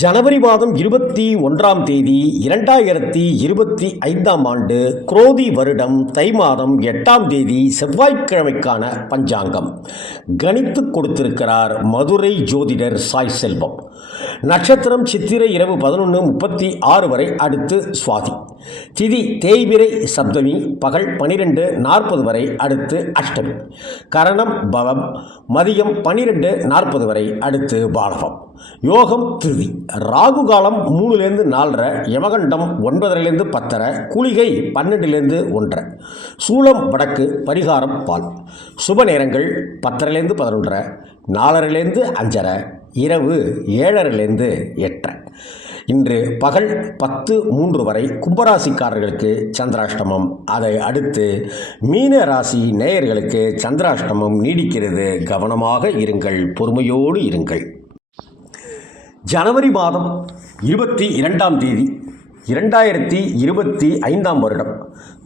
ஜனவரி மாதம் 21ஆம் தேதி 2025ஆம் ஆண்டு குரோதி வருடம் தை மாதம் 8ஆம் தேதி செவ்வாய்க்கிழமைக்கான பஞ்சாங்கம் கணித்து கொடுத்திருக்கிறார் மதுரை ஜோதிடர் சாய் செல்வம். நட்சத்திரம் சித்திரை இரவு 11:36 வரை, அடுத்து சுவாதி. திதி தேய்பிரை சப்தமி பகல் 12:40 வரை, அடுத்து அஷ்டமி. கரணம் பவம் மதியம் 12:40 வரை, அடுத்து பாலகம். யோகம் திருதி. ராகு காலம் 3லேருந்து 4:30, யமகண்டம் 9:30லேருந்து 10:30, குளிகை 12லேருந்து 1:30. சூலம் வடக்கு, பரிகாரம் பால். சுப நேரங்கள் 10:30லேருந்து 11:30, 4:30லேருந்து 5:30, இரவு 7:30லேருந்து 8:30. இன்று பகல் 10:03 வரை கும்பராசிக்காரர்களுக்கு சந்திராஷ்டமம். அதை அடுத்து மீன ராசி நேயர்களுக்கு சந்திராஷ்டமம் நீடிக்கிறது. கவனமாக இருங்கள், பொறுமையோடு இருங்கள். ஜனவரி மாதம் 22ஆம் தேதி 2025ஆம் வருடம்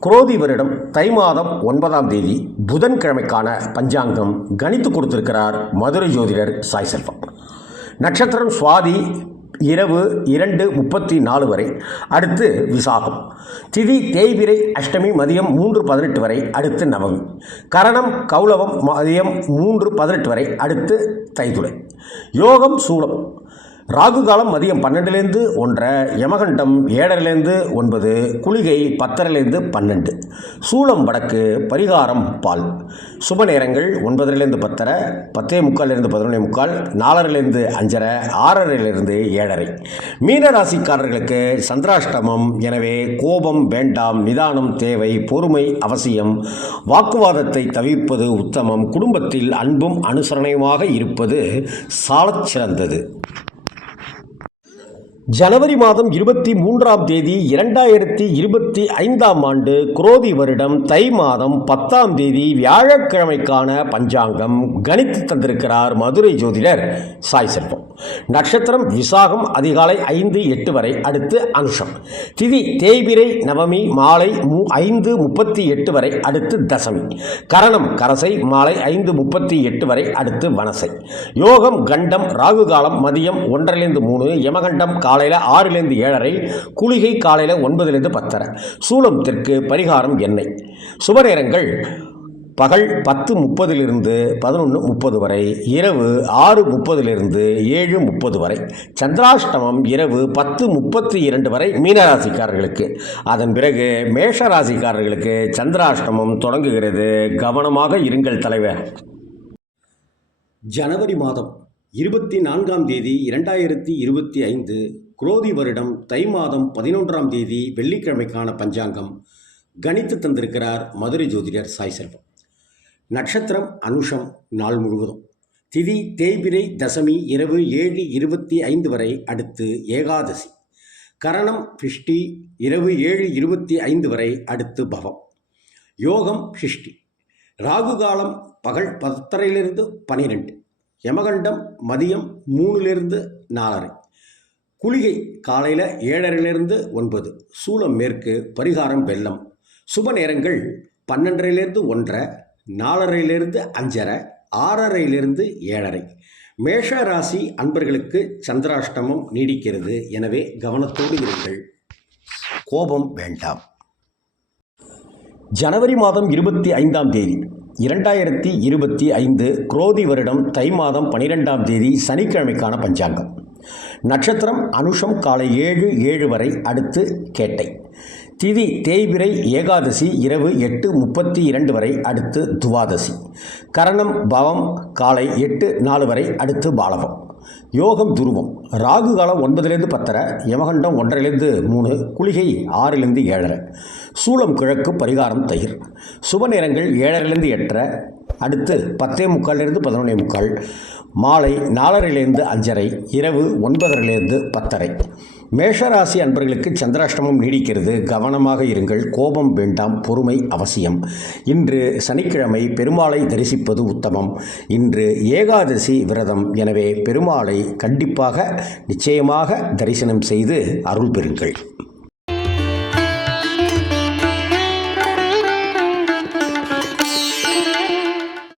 குரோதி வருடம் தை மாதம் 9ஆம் தேதி புதன்கிழமைக்கான பஞ்சாங்கம் கணித்து கொடுத்திருக்கிறார் மதுரை ஜோதிடர் சாய் செல்வம். நட்சத்திரம் சுவாதி இரவு 2:34 வரை, அடுத்து விசாகம். திதி தேய்பிரை அஷ்டமி மதியம் 3:18 வரை, அடுத்து நவமி. கரணம் கௌளவம் மதியம் 3:18 வரை, அடுத்து தைதுளை. யோகம் சூலம். ராகு காலம் மதியம் 12லேருந்து 1:30, யமகண்டம் 7:30லேருந்து 9, குளிகை 10:30லேருந்து 12. சூலம் வடக்கு, பரிகாரம் பால். சுப நேரங்கள் 9:30லேருந்து 10:30, 10:45லேருந்து 11:45, 4:30லேருந்து 5:30, 6:30லேருந்து 7:30. மீன ராசிக்காரர்களுக்கு சந்திராஷ்டமம். எனவே கோபம் வேண்டாம், நிதானம் தேவை, பொறுமை அவசியம், வாக்குவாதத்தை தவிர்ப்பது உத்தமம், குடும்பத்தில் அன்பும் அனுசரணையுமாக இருப்பது சாலச் சிறந்தது. ஜனவரி மாதம் 23ஆம் தேதி 2025ஆம் ஆண்டு குரோதி வருடம் தை மாதம் 10ஆம் தேதி வியாழக்கிழமைக்கான பஞ்சாங்கம் கணித்து தந்திருக்கிறார் மதுரை ஜோதிடர் சாய் செல்வம். நட்சத்திரம் விசாகம் அதிகாலை 5:08 வரை, அடுத்து அனுஷம். திதி தேய்பிரை நவமி மாலை 5:38 வரை, அடுத்து தசமி. கரணம் கரசை மாலை 5:38 வரை, அடுத்து வனசை. யோகம் கண்டம். ராகு காலம் மதியம் 1:30லேருந்து 3, யமகண்டம் காலையில் 6லேருந்து 7:30, குளிகை காலையில் 9லேருந்து 10:30. சூலம் தெற்கு, பரிகாரம் எண்ணெய். சுப நேரங்கள் பகல் 10:30லிருந்து 11:30 வரை, இரவு 6:30லிருந்து 7:30 வரை. சந்திராஷ்டமம் இரவு 10:32 வரை மீனராசிக்காரர்களுக்கு. அதன் பிறகு மேஷராசிக்காரர்களுக்கு சந்திராஷ்டமம் தொடங்குகிறது. கவனமாக இருங்கள் தலைவர். ஜனவரி மாதம் 24ஆம் தேதி 2025 குரோதி வருடம் தை மாதம் 11ஆம் தேதி வெள்ளிக்கிழமைக்கான பஞ்சாங்கம் கணித்து தந்திருக்கிறார் மதுரை ஜோதிடர் சாய் செல்வம். நட்சத்திரம் அனுஷம் நாள் முழுவதும். திதி தேய்பிரை தசமி இரவு 7:25 வரை, அடுத்து ஏகாதசி. கரணம் பிஷ்டி இரவு 7:25 வரை, அடுத்து பவம். யோகம் சிஷ்டி. ராகு காலம் பகல் 10:30லிருந்து 12, யமகண்டம் மதியம் 3லிருந்து 4:30, குளிகை காலையில் 7:30லிருந்து 9. சூலம் மேற்கு, பரிகாரம் வெள்ளம். சுப நேரங்கள் 12:30லிருந்து 1:30, 4:30லிருந்து 5:30, 6:30லிருந்து 7:30. மேஷ ராசி அன்பர்களுக்கு சந்திராஷ்டமம் நீடிக்கிறது. எனவே கவனத்தோடு இருங்கள், கோபம் வேண்டாம். ஜனவரி மாதம் 25ஆம் தேதி 2025 குரோதி வருடம் தை மாதம் 12ஆம் தேதி சனிக்கிழமைக்கான பஞ்சாங்கம். நட்சத்திரம் அனுஷம் காலை 7:07 வரை, அடுத்து கேட்டை. திதி தேய்பிரை ஏகாதசி இரவு 8:32 வரை, அடுத்து துவாதசி. கரணம் பவம் காலை 8:04 வரை, அடுத்து பாலகம். யோகம் துருவம். ராகு காலம் 9லேருந்து 10:30, யமகண்டம் 1:30லேருந்து 3, குளிகை 6லேருந்து 7:30. சூலம் கிழக்கு, பரிகாரம் தயிர். சுப நேரங்கள் 7:30லேருந்து 8:30, அடுத்து 10:45லேருந்து 11:45, மாலை 4:30லேருந்து 5:30, இரவு 9:30லேருந்து 10:30. மேஷராசி அன்பர்களுக்கு சந்திராஷ்டமம் நீடிக்கிறது. கவனமாக இருங்கள், கோபம் வேண்டாம், பொறுமை அவசியம். இன்று சனிக்கிழமை பெருமாளை தரிசிப்பது உத்தமம். இன்று ஏகாதசி விரதம். எனவே பெருமாளை கண்டிப்பாக நிச்சயமாக தரிசனம் செய்து அருள் பெறுங்கள்.